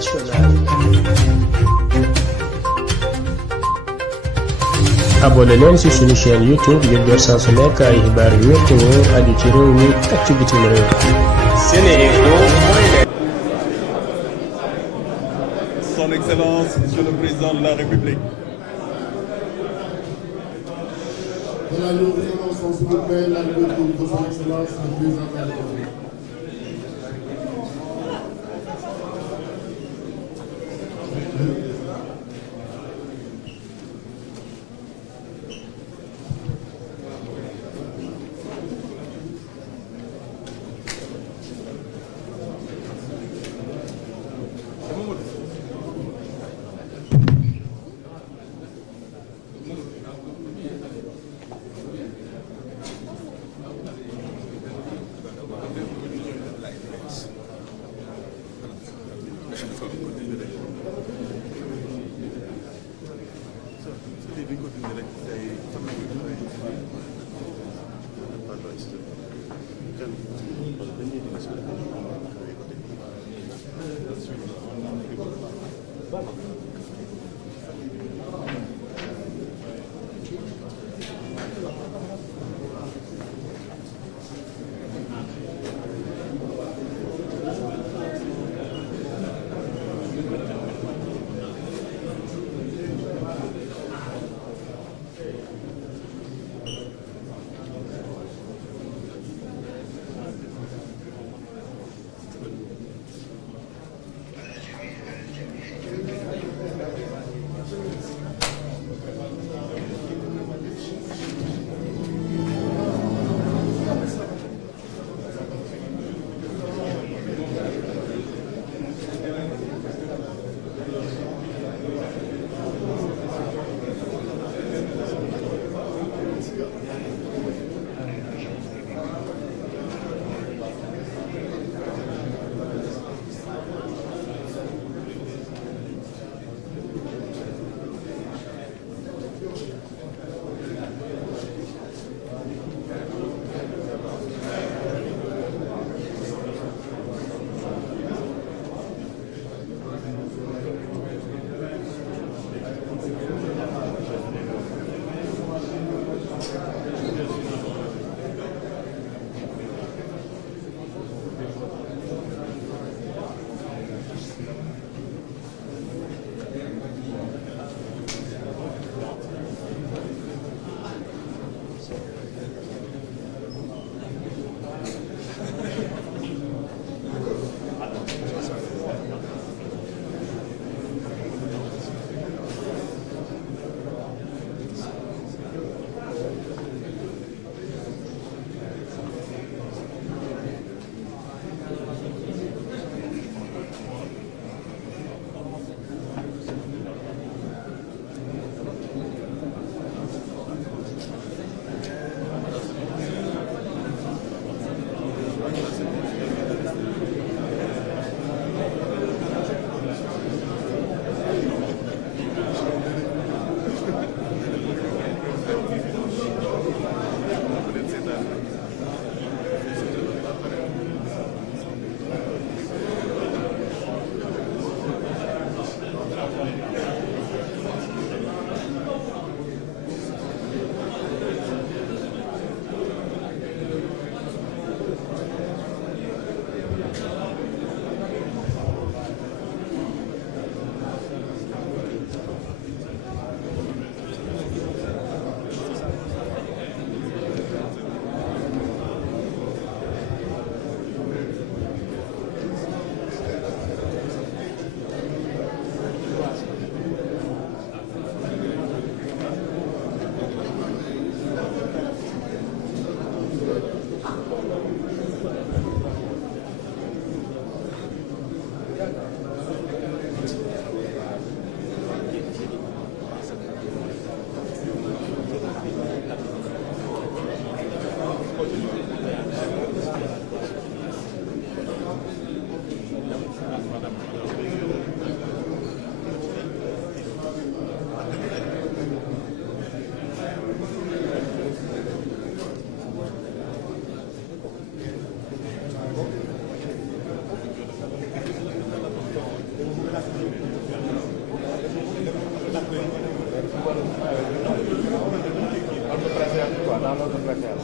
internationale. abonné leen ci suñu chaîne YouTube ngir jot saa su nekk ay xibaar yu wér te wóor aju ci réew mi ak ci bitim réew. Seneinfo.net. Son Excellence, Monsieur le Président de la République. Voilà, nous vous annonçons s'il vous plaît l'arrivée de Son Excellence, le Président de la République. quoi, dans l'autre préfère.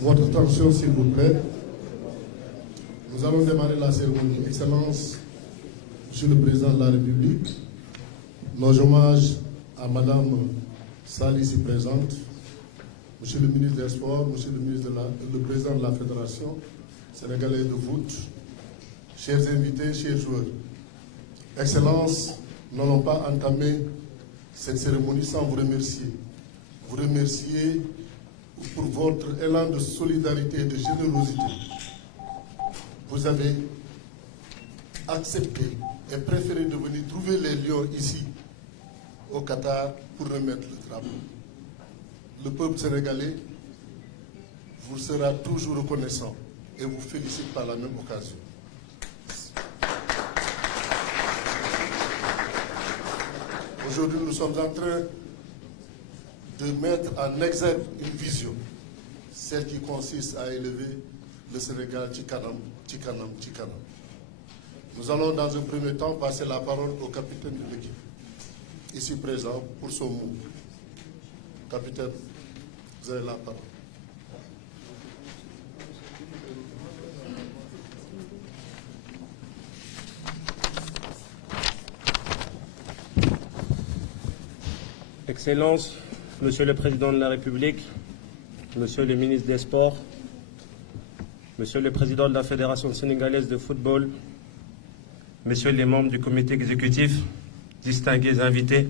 Votre attention, s'il vous plaît. Nous allons démarrer la cérémonie. Excellence, Monsieur le Président de la République, nos hommages à Madame Sall ici présente, Monsieur le ministre des Sports, Monsieur le Président de la Fédération sénégalaise de foot, chers invités, chers joueurs. Excellence, nous n'allons pas entamer cette cérémonie sans vous remercier. Vous remercier pour votre élan de solidarité et de générosité. Vous avez accepté et préféré de venir trouver les lions ici, au Qatar, pour remettre le drapeau. Le peuple sénégalais vous sera toujours reconnaissant et vous félicite par la même occasion. Aujourd'hui, nous sommes en train de mettre en exergue une vision, celle qui consiste à élever le Sénégal Tchikanam. Nous allons dans un premier temps passer la parole au capitaine de l'équipe, ici présent, pour son mot. Capitaine, vous avez la parole. Excellences, Monsieur le Président de la République, Monsieur le ministre des Sports, Monsieur le Président de la Fédération sénégalaise de football, Messieurs les membres du comité exécutif, distingués invités,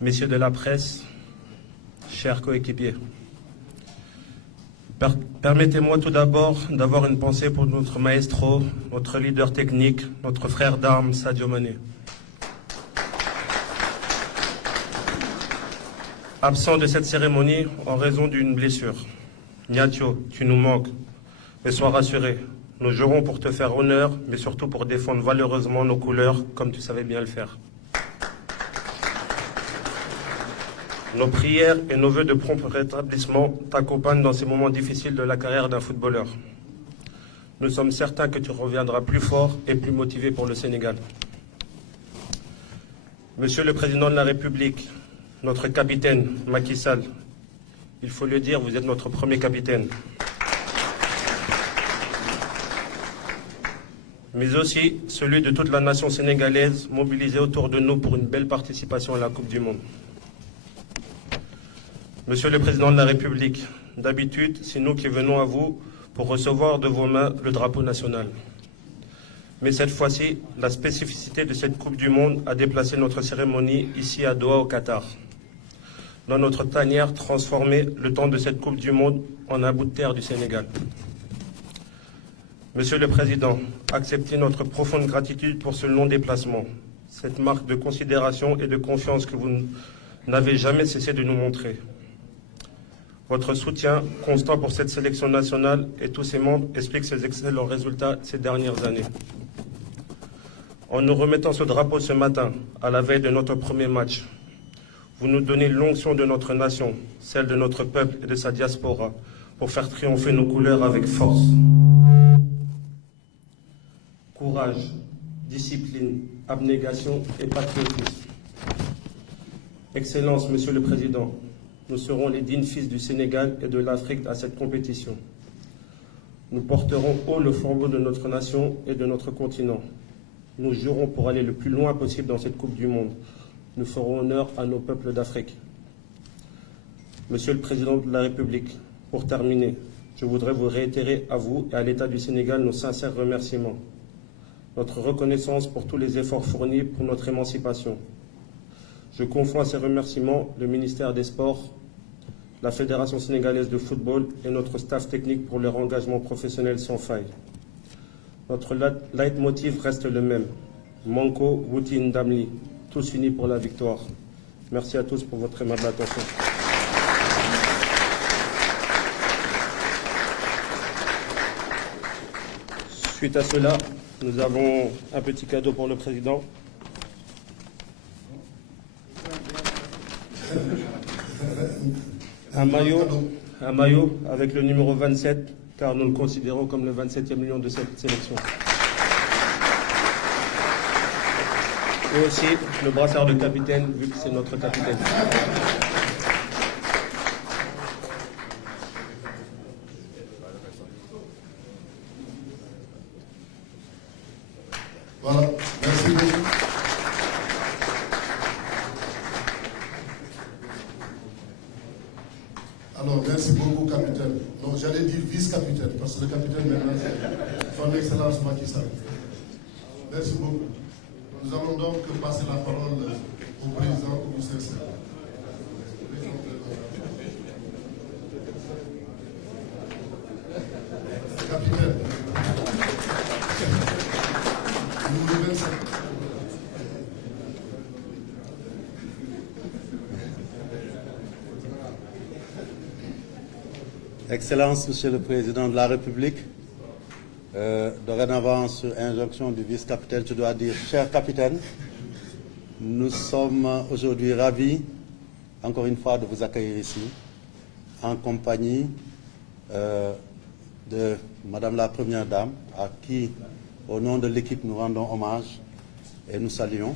Messieurs de la presse, chers coéquipiers. Permettez-moi tout d'abord d'avoir une pensée pour notre maestro, notre leader technique, notre frère d'armes, Sadio Mané. Absent de cette cérémonie en raison d'une blessure. Niatio, tu nous manques. Mais sois rassuré, nous jouerons pour te faire honneur, mais surtout pour défendre valeureusement nos couleurs, comme tu savais bien le faire. Nos prières et nos vœux de prompt rétablissement t'accompagnent dans ces moments difficiles de la carrière d'un footballeur. Nous sommes certains que tu reviendras plus fort et plus motivé pour le Sénégal. Monsieur le Président de la République, notre capitaine, Macky Sall, il faut le dire, vous êtes notre premier capitaine. Mais aussi celui de toute la nation sénégalaise mobilisée autour de nous pour une belle participation à la Coupe du Monde. Monsieur le Président de la République, d'habitude, c'est nous qui venons à vous pour recevoir de vos mains le drapeau national. Mais cette fois-ci, la spécificité de cette Coupe du Monde a déplacé notre cérémonie ici à Doha, au Qatar. Dans notre tanière transformée, le temps de cette Coupe du Monde en un bout de terre du Sénégal. Monsieur le Président, acceptez notre profonde gratitude pour ce long déplacement, cette marque de considération et de confiance que vous n'avez jamais cessé de nous montrer. Votre soutien constant pour cette sélection nationale et tous ses membres explique ces excellents résultats ces dernières années. En nous remettant ce drapeau ce matin, à la veille de notre premier match, vous nous donnez l'onction de notre nation, celle de notre peuple et de sa diaspora, pour faire triompher nos couleurs avec force. Courage, discipline, abnégation et patriotisme. Excellence, Monsieur le Président, nous serons les dignes fils du Sénégal et de l'Afrique à cette compétition. Nous porterons haut le flambeau de notre nation et de notre continent. Nous jouerons pour aller le plus loin possible dans cette Coupe du Monde. Nous ferons honneur à nos peuples d'Afrique. Monsieur le Président de la République, pour terminer, je voudrais vous réitérer à vous et à l'État du Sénégal nos sincères remerciements, notre reconnaissance pour tous les efforts fournis pour notre émancipation. Je confonds à ces remerciements le ministère des Sports, la Fédération sénégalaise de football et notre staff technique pour leur engagement professionnel sans faille. Notre leitmotiv reste le même. Manko, Wuti, Ndamli, tous unis pour la victoire. Merci à tous pour votre aimable attention. Suite à cela, nous avons un petit cadeau pour le président. Un maillot avec le numéro 27, car nous le considérons comme le 27e lion de cette sélection. Et aussi le brassard de capitaine, vu que c'est notre capitaine. Voilà, merci beaucoup. Alors, merci beaucoup, capitaine. Non, j'allais dire vice-capitaine, parce que le capitaine, maintenant, c'est son Excellence Macky Sall. Merci beaucoup. Nous allons donc passer la parole au président du CNC. Capitaine. Numéro 25. Excellence, Monsieur le Président de la République, dorénavant, sur injonction du vice-capitaine, je dois dire, cher capitaine, nous sommes aujourd'hui ravis, encore une fois, de vous accueillir ici, en compagnie de Madame la Première Dame, à qui, au nom de l'équipe, nous rendons hommage et nous saluons,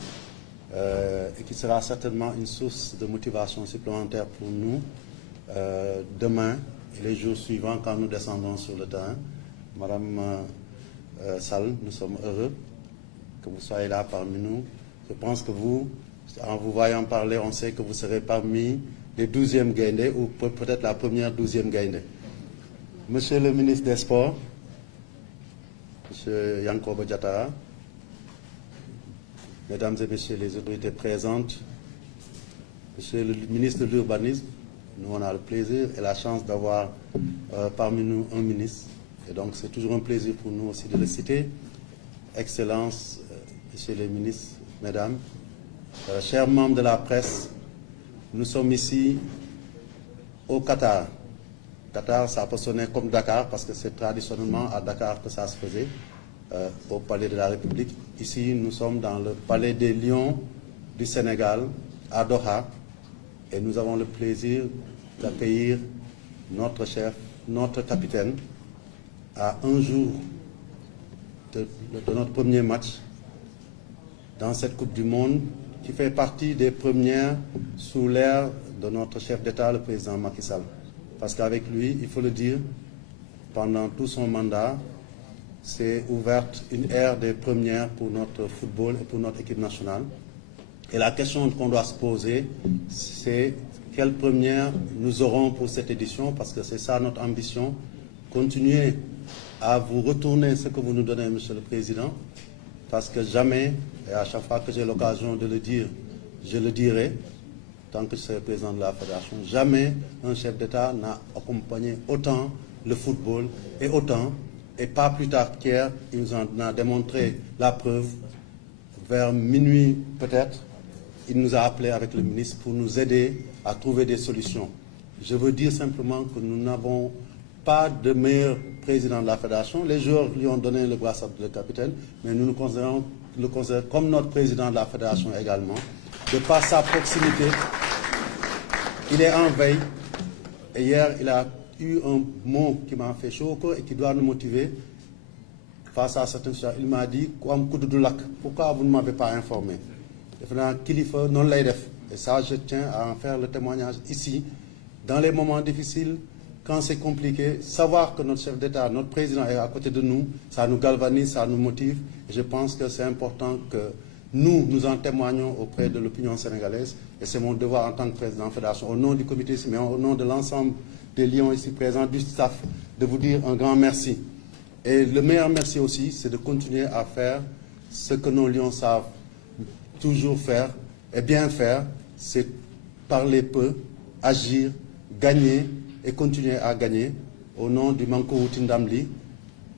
et qui sera certainement une source de motivation supplémentaire pour nous demain et les jours suivants quand nous descendons sur le terrain. Madame Sall, nous sommes heureux que vous soyez là parmi nous. Je pense que vous, en vous voyant parler, on sait que vous serez parmi les 12e Gaïndé ou peut-être la première 12e Gaïndé. Monsieur le ministre des Sports, Monsieur Yankoba Diattara, Mesdames et Messieurs les autorités présentes, Monsieur le ministre de l'Urbanisme, nous on a le plaisir et la chance d'avoir parmi nous un ministre. Et donc c'est toujours un plaisir pour nous aussi de le citer. Excellences, Messieurs les ministres, Mesdames, chers membres de la presse, nous sommes ici au Qatar. Qatar, ça peut sonner comme Dakar parce que c'est traditionnellement à Dakar que ça se faisait, au Palais de la République. Ici, nous sommes dans le Palais des Lions du Sénégal, à Doha, et nous avons le plaisir d'accueillir notre chef, notre capitaine, à un jour de notre premier match dans cette Coupe du Monde qui fait partie des premières sous l'ère de notre chef d'État, le président Macky Sall. Parce qu'avec lui, il faut le dire, pendant tout son mandat, s'est ouverte une ère des premières pour notre football et pour notre équipe nationale. Et la question qu'on doit se poser, c'est quelle première nous aurons pour cette édition, parce que c'est ça notre ambition, continuer à vous retourner ce que vous nous donnez, Monsieur le Président, parce que jamais, et à chaque fois que j'ai l'occasion de le dire, je le dirai, tant que je serai président de la Fédération, jamais un chef d'État n'a accompagné autant le football et autant, et pas plus tard qu'hier, il nous en a démontré la preuve, vers minuit peut-être, il nous a appelé avec le ministre pour nous aider à trouver des solutions. Je veux dire simplement que nous n'avons pas de meilleur président de la Fédération. Les joueurs lui ont donné le brassard de capitaine, mais nous le considérons comme notre président de la Fédération également. De par sa proximité, il est en veille. Et hier, il a eu un mot qui m'a fait chaud et qui doit nous motiver face à certaines choses. Il m'a dit, pourquoi vous ne m'avez pas informé? Et ça, je tiens à en faire le témoignage ici. Dans les moments difficiles, quand c'est compliqué, savoir que notre chef d'État, notre président est à côté de nous, ça nous galvanise, ça nous motive. Et je pense que c'est important que nous en témoignons auprès de l'opinion sénégalaise. Et c'est mon devoir en tant que président de la Fédération, au nom du comité, mais au nom de l'ensemble des Lions ici présents, du staff, de vous dire un grand merci. Et le meilleur merci aussi, c'est de continuer à faire ce que nos lions savent toujours faire et bien faire, c'est parler peu, agir, gagner et continuer à gagner au nom du Manko Wutindamli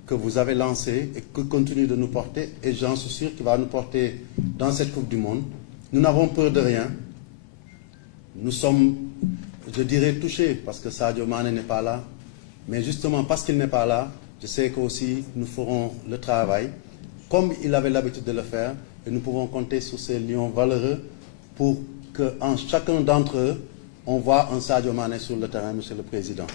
que vous avez lancé et que continue de nous porter, et j'en suis sûr qu'il va nous porter dans cette Coupe du Monde. Nous n'avons peur de rien. Nous sommes, je dirais, touchés parce que Sadio Mané n'est pas là. Mais justement, parce qu'il n'est pas là, je sais qu'aussi nous ferons le travail comme il avait l'habitude de le faire, et nous pouvons compter sur ces lions valeureux pour qu'en chacun d'entre eux, on voit un Sadio Mané sur le terrain, Monsieur le Président.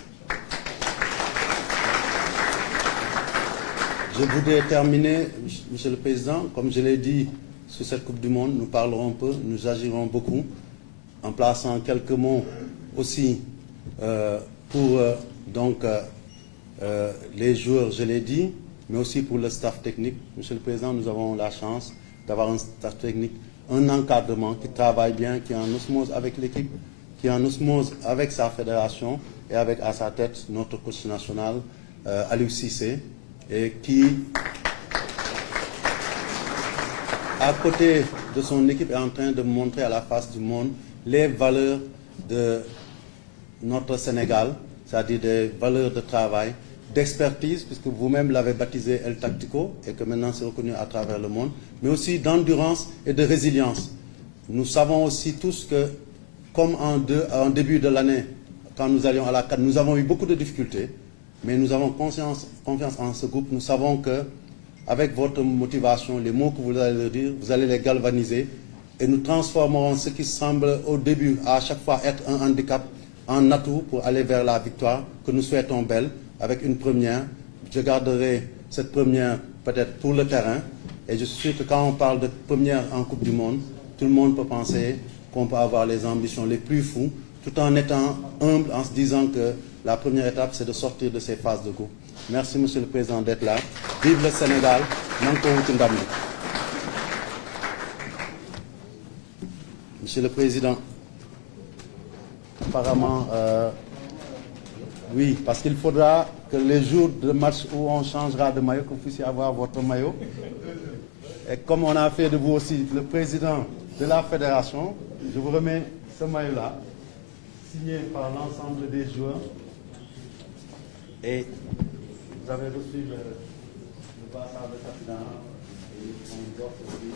Je voudrais terminer, Monsieur le Président, comme je l'ai dit, sur cette Coupe du Monde, nous parlerons peu, nous agirons beaucoup, en plaçant quelques mots aussi pour les joueurs, je l'ai dit, mais aussi pour le staff technique. Monsieur le Président, nous avons la chance d'avoir un staff technique, un encadrement qui travaille bien, qui est en osmose avec l'équipe, qui est en osmose avec sa fédération et avec à sa tête notre coach national, Aliou Cissé, et qui, à côté de son équipe, est en train de montrer à la face du monde les valeurs de notre Sénégal, c'est-à-dire des valeurs de travail, d'expertise, puisque vous-même l'avez baptisé El Tactico, et que maintenant c'est reconnu à travers le monde, mais aussi d'endurance et de résilience. Nous savons aussi tous que, comme en début de l'année, quand nous allions à la CAN, nous avons eu beaucoup de difficultés, mais nous avons confiance en ce groupe. Nous savons que, avec votre motivation, les mots que vous allez leur dire, vous allez les galvaniser, et nous transformerons ce qui semble au début à chaque fois être un handicap en atout pour aller vers la victoire que nous souhaitons belle, avec une première. Je garderai cette première peut-être pour le terrain, et je suis sûr que quand on parle de première en Coupe du Monde, tout le monde peut penser qu'on peut avoir les ambitions les plus fous, tout en étant humble, en se disant que la première étape, c'est de sortir de ces phases de groupe. Merci, Monsieur le Président, d'être là. Vive le Sénégal. Manko Wutindamli. Monsieur le Président, apparemment, oui, parce qu'il faudra que les jours de match où on changera de maillot, que vous puissiez avoir votre maillot. Et comme on a fait de vous aussi le président de la fédération, je vous remets ce maillot-là, signé par l'ensemble des joueurs. Et vous avez reçu le brassard de capitaine et on doit aussi.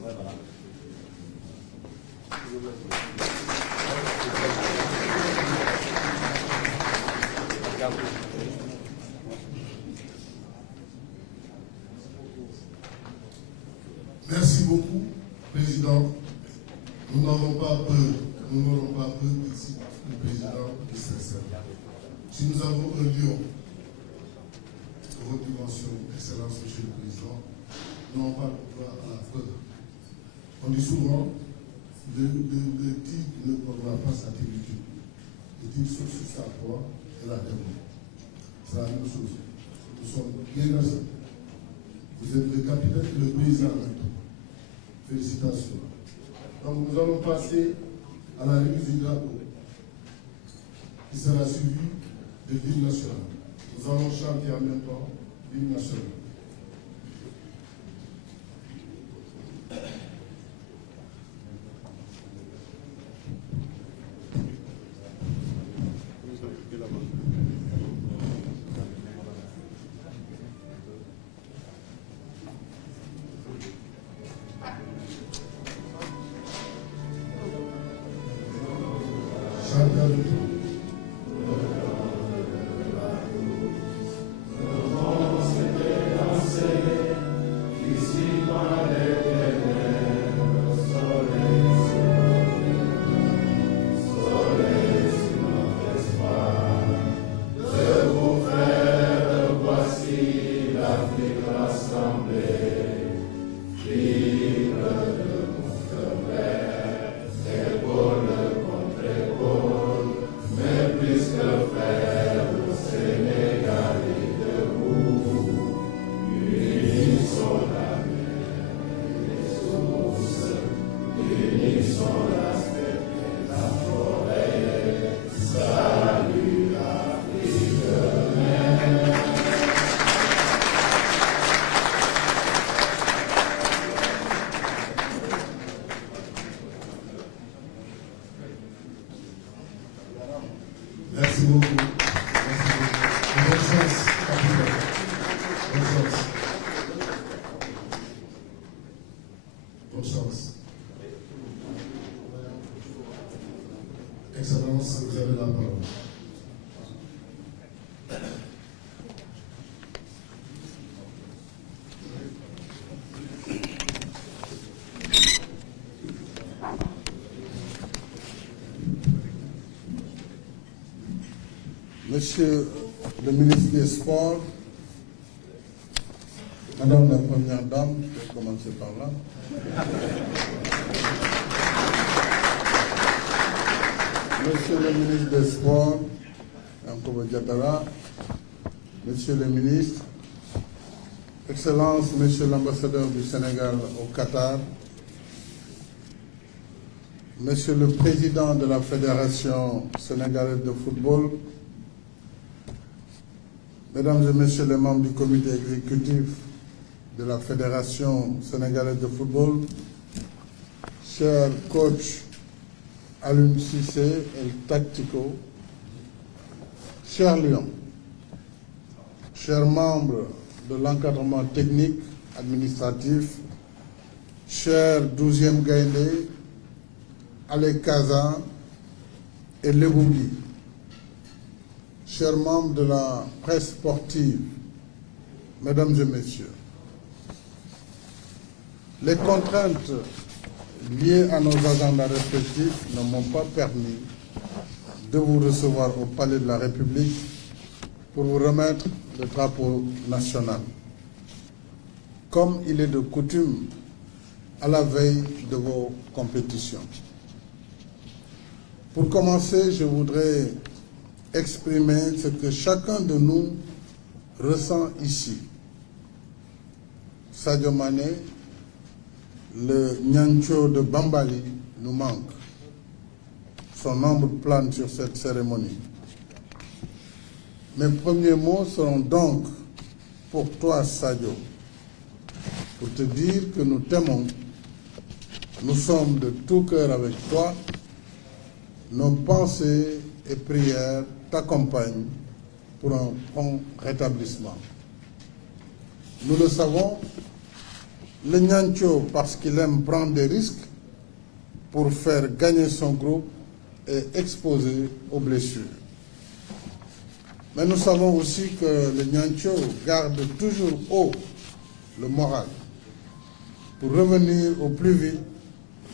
Voilà. Merci beaucoup, Président. Nous n'aurons pas peur, ici, le Président de Saint-Cyr. Si nous avons un lion de votre dimension, Excellence, Monsieur le Président, nous n'avons pas le droit à la peur. On dit souvent, le tigre ne prendra pas sa territoire. Le tigre saute sur sa proie et la déroule. C'est la même chose. Nous sommes bien assis. Vous êtes le capitaine et le président. Félicitations. Donc nous allons passer à la remise du drapeau, qui sera suivi de l'hymne national. Nous allons chanter en même temps l'hymne national. Chantez avec nous. Monsieur le ministre des Sports, Madame la Première Dame, je vais commencer par là. Monsieur le ministre des Sports, Yankoba Diattara, Monsieur le ministre, Excellence, Monsieur l'ambassadeur du Sénégal au Qatar, Monsieur le Président de la Fédération sénégalaise de football, Mesdames et Messieurs les membres du comité exécutif de la Fédération sénégalaise de football, chers coachs Alioune Cissé El Tactico, chers Lions, chers membres de l'encadrement technique, administratif, chers 12e Gaïndé, Ale Kaza et Lebouli, chers membres de la presse sportive, Mesdames et Messieurs, les contraintes liées à nos agendas respectifs ne m'ont pas permis de vous recevoir au Palais de la République pour vous remettre le drapeau national, comme il est de coutume à la veille de vos compétitions. Pour commencer, je voudrais exprimer ce que chacun de nous ressent ici. Sadio Mané, le Nyancho de Bambali, nous manque. Son ombre plane sur cette cérémonie. Mes premiers mots seront donc pour toi, Sadio, pour te dire que nous t'aimons, nous sommes de tout cœur avec toi, nos pensées et prières t'accompagnent pour un prompt rétablissement. Nous le savons, le Nyancho, parce qu'il aime prendre des risques pour faire gagner son groupe, est exposé aux blessures. Mais nous savons aussi que le Nyancho garde toujours haut le moral pour revenir au plus vite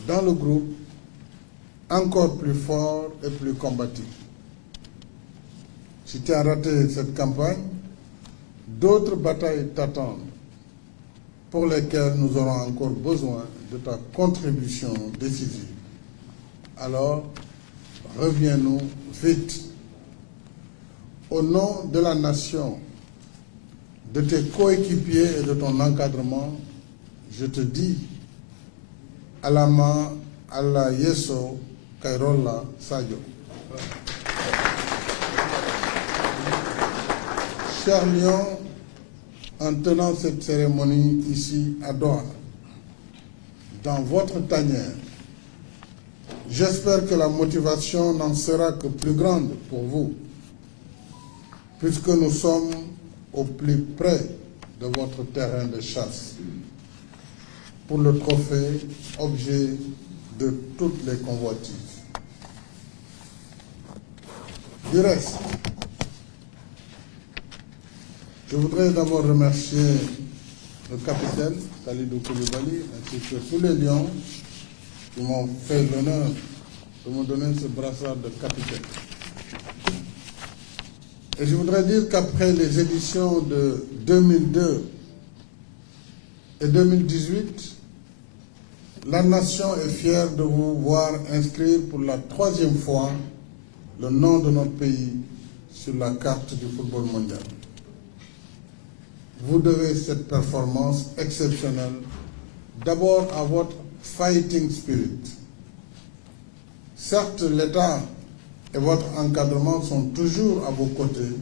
dans le groupe, encore plus fort et plus combatif. Si tu as raté cette campagne, d'autres batailles t'attendent, pour lesquelles nous aurons encore besoin de ta contribution décisive. Alors, reviens-nous vite. Au nom de la nation, de tes coéquipiers et de ton encadrement, je te dis, Alama, Allah Yeso, Kairola, Sadio. Chers Lions, en tenant cette cérémonie ici à Doha, dans votre tanière, j'espère que la motivation n'en sera que plus grande pour vous, puisque nous sommes au plus près de votre terrain de chasse, pour le trophée, objet de toutes les convoitises. Du reste, je voudrais d'abord remercier le capitaine Khalidou Koulibaly ainsi que tous les Lions qui m'ont fait l'honneur de me donner ce brassard de capitaine. Et je voudrais dire qu'après les éditions de 2002 et 2018, la nation est fière de vous voir inscrire pour la 3e fois le nom de notre pays sur la carte du football mondial. Vous devez cette performance exceptionnelle d'abord à votre fighting spirit. Certes, l'État et votre encadrement sont toujours à vos côtés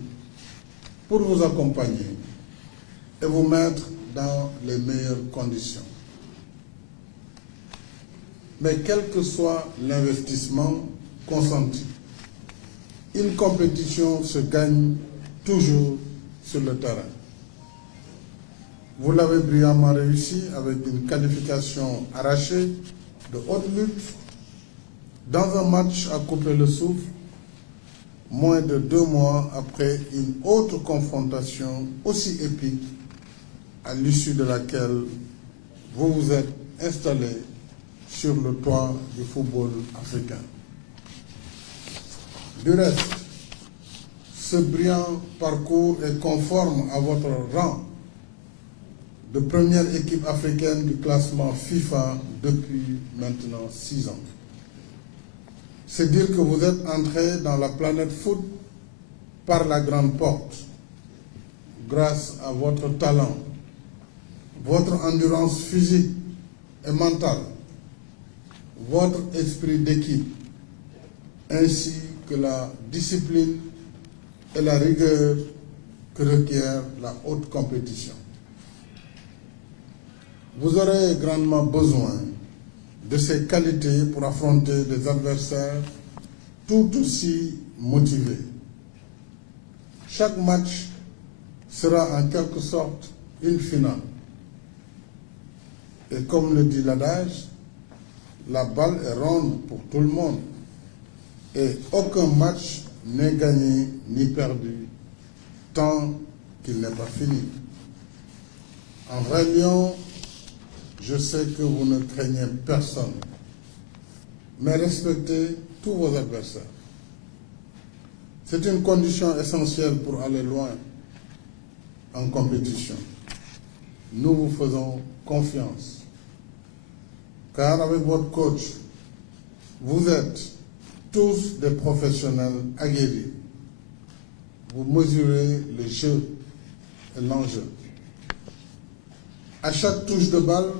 pour vous accompagner et vous mettre dans les meilleures conditions. Mais quel que soit l'investissement consenti, une compétition se gagne toujours sur le terrain. Vous l'avez brillamment réussi avec une qualification arrachée de haute lutte dans un match à couper le souffle, moins de 2 mois après une autre confrontation aussi épique à l'issue de laquelle vous vous êtes installé sur le toit du football africain. Du reste, ce brillant parcours est conforme à votre rang de première équipe africaine du classement FIFA depuis maintenant 6 ans. C'est dire que vous êtes entré dans la planète foot par la grande porte, grâce à votre talent, votre endurance physique et mentale, votre esprit d'équipe, ainsi que la discipline et la rigueur que requiert la haute compétition. Vous aurez grandement besoin de ces qualités pour affronter des adversaires tout aussi motivés. Chaque match sera en quelque sorte une finale. Et comme le dit l'adage, la balle est ronde pour tout le monde et aucun match n'est gagné ni perdu tant qu'il n'est pas fini. En vrai lion, je sais que vous ne craignez personne, mais respectez tous vos adversaires. C'est une condition essentielle pour aller loin en compétition. Nous vous faisons confiance, car avec votre coach, vous êtes tous des professionnels aguerris. Vous mesurez le jeu et l'enjeu. À chaque touche de balle,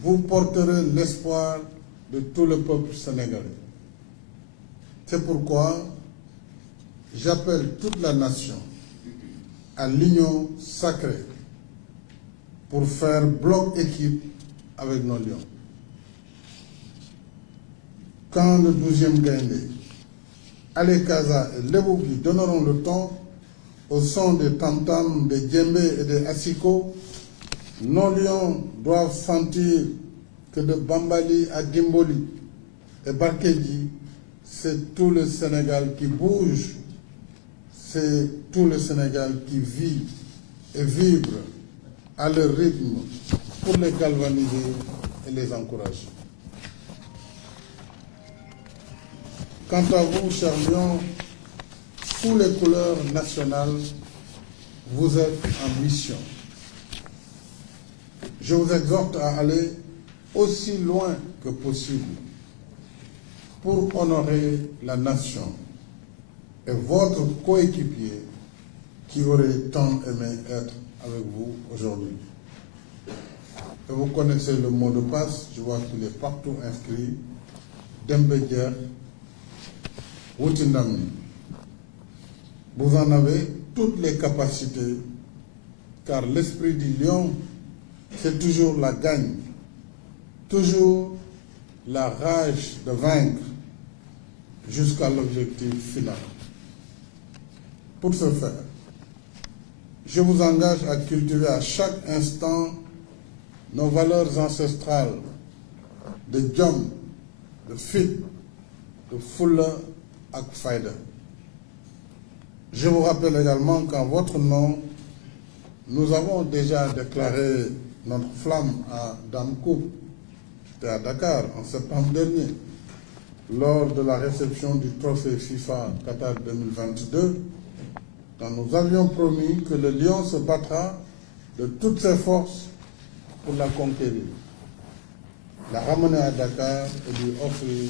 vous porterez l'espoir de tout le peuple sénégalais. C'est pourquoi j'appelle toute la nation à l'union sacrée pour faire bloc équipe avec nos lions. Quand le 12e Gaïndé, Alekaza et Lebougui donneront le ton au son des tam-tams, des djembés et des asiko, nos lions doivent sentir que de Bambali à Dimboli et Barkedji, c'est tout le Sénégal qui bouge, c'est tout le Sénégal qui vit et vibre à leur rythme pour les galvaniser et les encourager. Quant à vous, chers lions, sous les couleurs nationales, vous êtes en mission. Je vous exhorte à aller aussi loin que possible pour honorer la nation et votre coéquipier qui aurait tant aimé être avec vous aujourd'hui. Et vous connaissez le mot de passe, je vois qu'il est partout inscrit, Dembédier, Woutindami. Vous en avez toutes les capacités, car l'esprit du lion, c'est toujours la gagne, toujours la rage de vaincre jusqu'à l'objectif final. Pour ce faire, je vous engage à cultiver à chaque instant nos valeurs ancestrales de jom, de fit, de fulla ak fayda. Je vous rappelle également qu'en votre nom, nous avons déjà déclaré notre flamme à Damkou, c'était à Dakar en septembre dernier, lors de la réception du trophée FIFA Qatar 2022, quand nous avions promis que le lion se battra de toutes ses forces pour la conquérir, la ramener à Dakar et lui offrir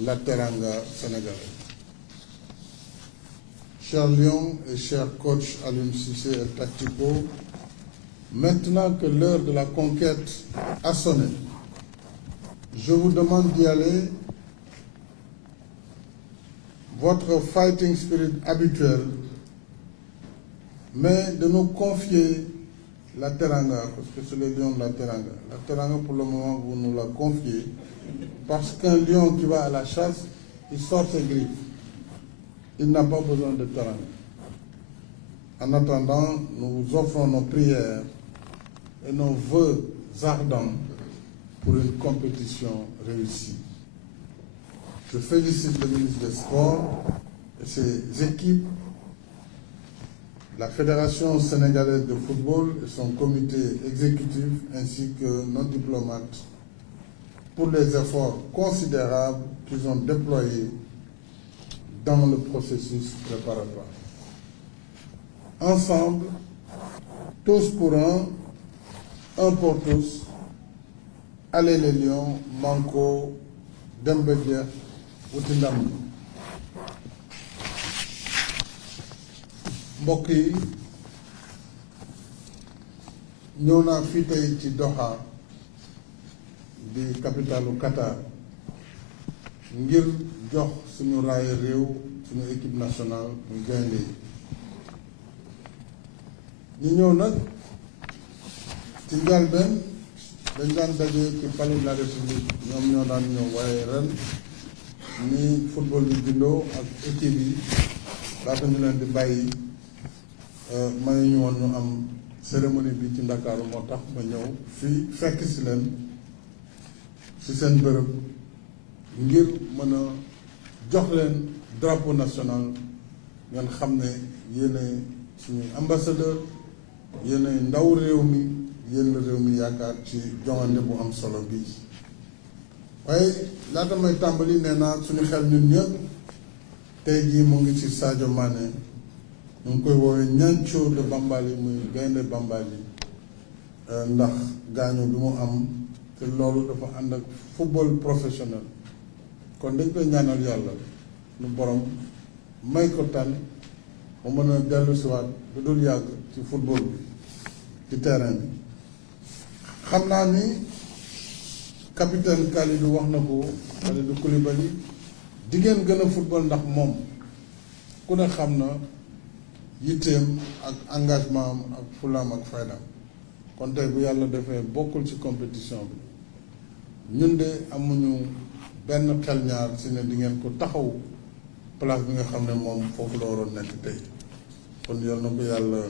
la teranga sénégalaise. Chers lions et chers coachs Aliou Cissé et Tactico, maintenant que l'heure de la conquête a sonné, je vous demande d'y aller. Votre fighting spirit habituel, mais de nous confier la teranga, parce que c'est le lion de la teranga. La teranga, pour le moment, vous nous la confiez, parce qu'un lion qui va à la chasse, il sort ses griffes. Il n'a pas besoin de teranga. En attendant, nous vous offrons nos prières et nos vœux ardents pour une compétition réussie. Je félicite le ministre des Sports et ses équipes, la Fédération sénégalaise de football et son comité exécutif, ainsi que nos diplomates, pour les efforts considérables qu'ils ont déployés dans le processus préparatoire. ensemble, tous pour un pour tous. Allez les Lions, Manko, Demba Dia, wuti ndam li. Mbokk yi ñëw naa fii tey ci Doha di capitalu Qatar ngir jox suñu raaya réew suñu équipe nationale muy gaynde yi ñu ñëw nag ci njëlbéen dañ daan daje ci palais de la République ñoom ñoo daan ñëw waaye ren ni football bi bindoo ak équipe yi laata ñu leen di bàyyi may ñu woon ñu am cérémonie bi ci Ndakaaru moo tax ma ñëw fii fekk si leen ci seen bërëb ngir mën a jox leen drapeau national ngeen xam ne yéenay suñuy ambassadeur yéenay ndaw réew mi yéen la réew mi yaakaar ci joŋante bu am solo bi waaye laata may tàmbali nee naa suñu xel ñun ñëpp tey jii mu ngi ci Sadio Mané ñu ngi koy woowee ñancoo de Bambali muy gaynde Bambali ndax gaañu bi mu am te loolu dafa ànd ak football professionnel kon dañ koy ñaanal yàlla nu borom may ko tan mu mën a dellu siwaat lu dul yàgg ci football bi ci terrain bi xam naa ni capitaine Kalidou wax na ko Kalidou Koulibaly di ngeen gën a football ndax moom ku ne xam na yitteem ak engagement am ak fulaam ak faydaam kon tey bu yàlla defee bokkul ci compétition bi ñun de amuñu benn xel ñaar si ne di ngeen ko taxaw place bi nga xam ne moom foofu la waroon nekk tey kon yal na ko yàlla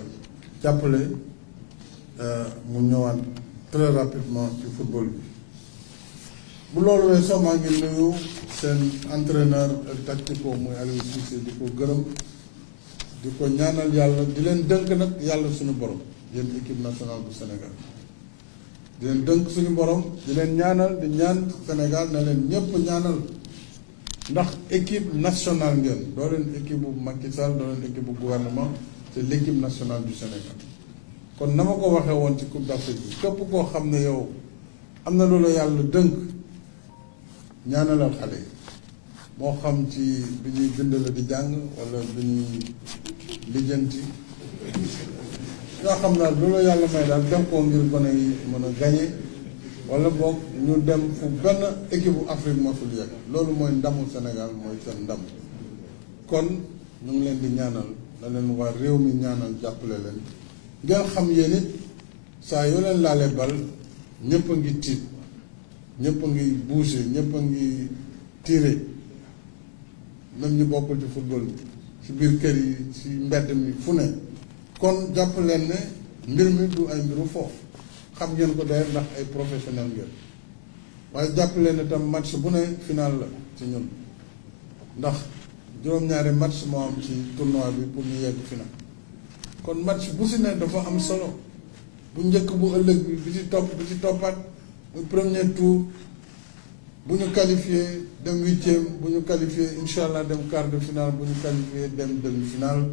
jàppale mu ñëwaat très rapidement ci football bi bu loolu weesoo maa ngi nuyu seen entraîneur tactico muy Aliou Cissé di ko gërëm di ko ñaanal yàlla di leen dënk nag yàlla suñu borom yéen équipe nationale bu Sénégal di leen dënk suñu borom di leen ñaanal di ñaan Sénégal na leen ñëpp ñaanal ndax équipe nationale ngeen doo leen équipe bu Macky Sall doo leen équipe bu gouvernement c'est l'équipe nationale du Sénégal kon na ma ko waxee woon ci Coupe d'Afrique bi képp koo xam ne yow am na loolu yàlla dënk ñaanalal xale yi moo xam ci bi ñuy bind la di jàng wala bi ñuy lijjanti yoo xam daal loolu yàlla may daal dem koo ngir gone yi mën a gañe wala boog ñu dem fu benn équipe bu Afrique mosul yegg loolu mooy ndamu Sénégal mooy seen ndam kon ñu ngi leen di ñaanal na leen waa réew mi ñaanal jàppale leen ngeen xam yéen it saa yoo leen laalee bal ñëpp a ngi tiit ñëpp a ngi bouger ñëpp a ngi tirer même ñu bokkul ci football bi ci biir kër yi ci mbedd mi fu ne kon jàpp leen ne mbir mi du ay mbiru foofu xam ngeen ko day ndax ay professionnel ngeen waaye jàpp leen ne tam match bu ne final la ci ñun ndax juróom-ñaari match moo am ci tournoi bi pour ñu yegg final kon match bu si ne dafa am solo bu njëkk bu ëllëg bi ci topp bi ci toppaat muy premier tour bu ñu qualifié dem huitième bu ñu qualifié incha allah dem quart de finale bu ñu qualifié dem demi finale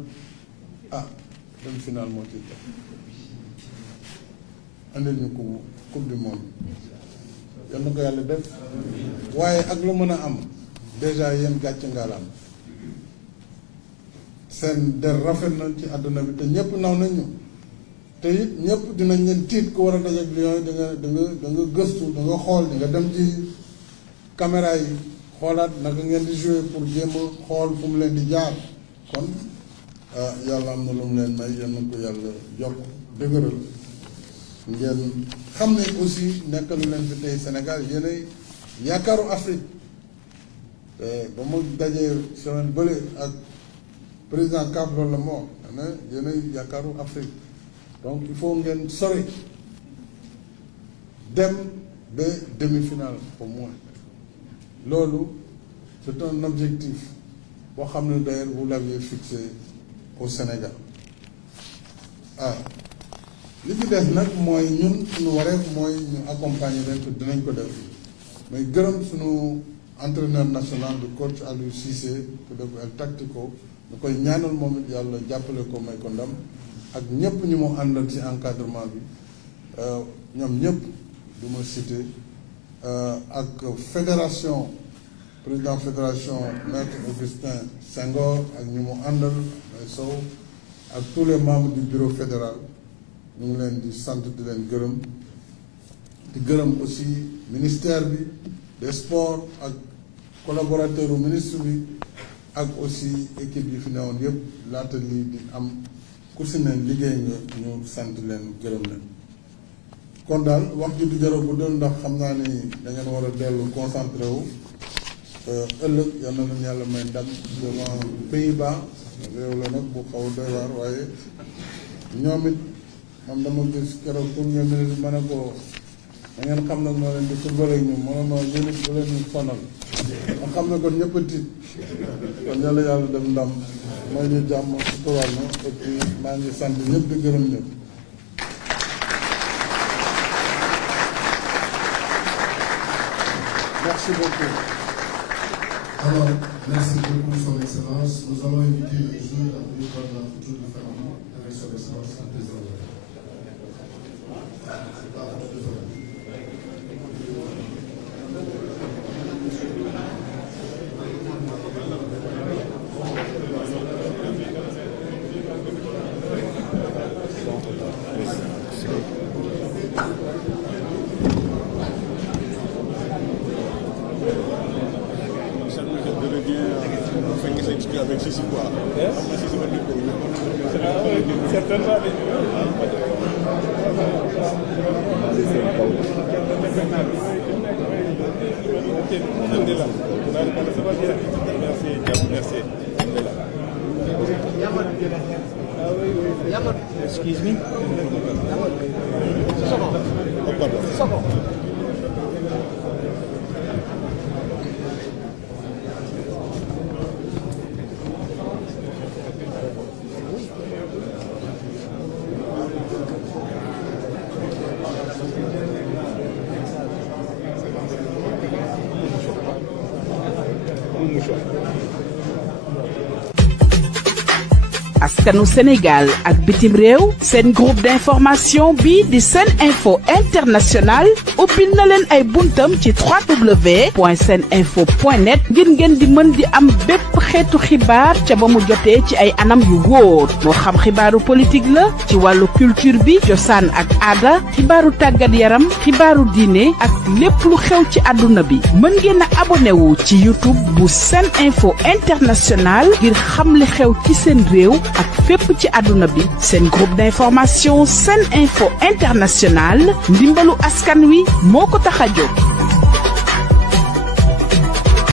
demi finale moo ci def andil ñu ko coupe du monde yal na ko yàlla def waaye ak lu mën a am déjà yéen gàcce ngaalaam seen der rafet na ci àdduna bi te ñëpp naw nañ ñu te it ñëpp dinañ leen tiit ku war a dajeek Lions yi da nga gëstu da nga xool di nga dem ci caméra yi xoolaat naka ngeen di jouer pour jéem a xool fu mu leen di jaar kon yàlla am na lu mu leen may yal na ko yàlla yokk dëgëral ngeen xam ne aussi nekkalu leen fi tey Sénégal yéenay yaakaaru Afrique te ba mu dajee semaine bële ak président Cap loolu la moo ne yéenay yaakaaru Afrique donc il faut ngeen sori dem ba demi-finale au moins loolu c'est un objectif boo xam ne d'ailleurs vous l'aviez fixé au Sénégal li ci des nag mooy ñun suñu wareef mooy ñu accompagner leen te dinañ ko def mais gërëm suñu entraîneur national de coach Aliou Cissé ku def El Tactico ñu koy ñaanal moom it yàlla jàppale ko may ko ndam ak ñëpp ñu mu àndal ci encadrement bi ñoom ñëpp du ma cité ak fédération président fédération maître Augustin Senghor ak ñu mu àndal ay Sow ak tous les membres du bureau fédéral ñu ngi leen di sant di leen gërëm di gërëm aussi ministère bi des sports ak collaborateur u ministre bi ak aussi équipe yi fi newoon yëpp laata lii di am ku si ne liggéey nga ñu sant leen gërëm leen kon daal wax ji du jarul bu doon ndax xam naa ni da ngeen war a dellu concentré wu ëllëg yal na leen yàlla may ndam devant Pays-Bas réew la nag bu xaw doy waar waaye ñoom it man dama gis keroog pour ñoom it ma ne ko da ngeen xam nag noo leen di football ak ñu mënoma yéen it bu leen ñu sonal ma xam ne kon ñëpp a tiit kon yàlla yàlla def ndam mooy ñu jàmm sutural na et puis maa ngi sant ñëpp di gërëm ñëpp. Merci beaucoup. Alors, merci beaucoup, Son Excellence. Nous allons inviter le juge à venir prendre la photo de famille avec Son Excellence le Président. La photo de famille. Avec Sissi quoi. Certainement. Merci. Excuse me. askanu Sénégal ak bitim réew seen groupe d'information bi di Sen Info International ubbil na leen ay buntam ci www.seninfo.net ngir ngeen di mën di am bépp xeetu xibaar ca ba mu jotee ci ay anam yu wóor moo xam xibaaru politique la ci wàllu culture bi cosaan ak aada xibaaru tàggat yaram xibaaru diine ak lépp lu xew ci àdduna bi mën ngeen a abonné wu ci YouTube bu Sen Info International ngir xam li xew ci seen réew ak fépp ci àdduna bi seen groupe d'information Sen Info International ndimbalu askan wi moo ko tax a jóg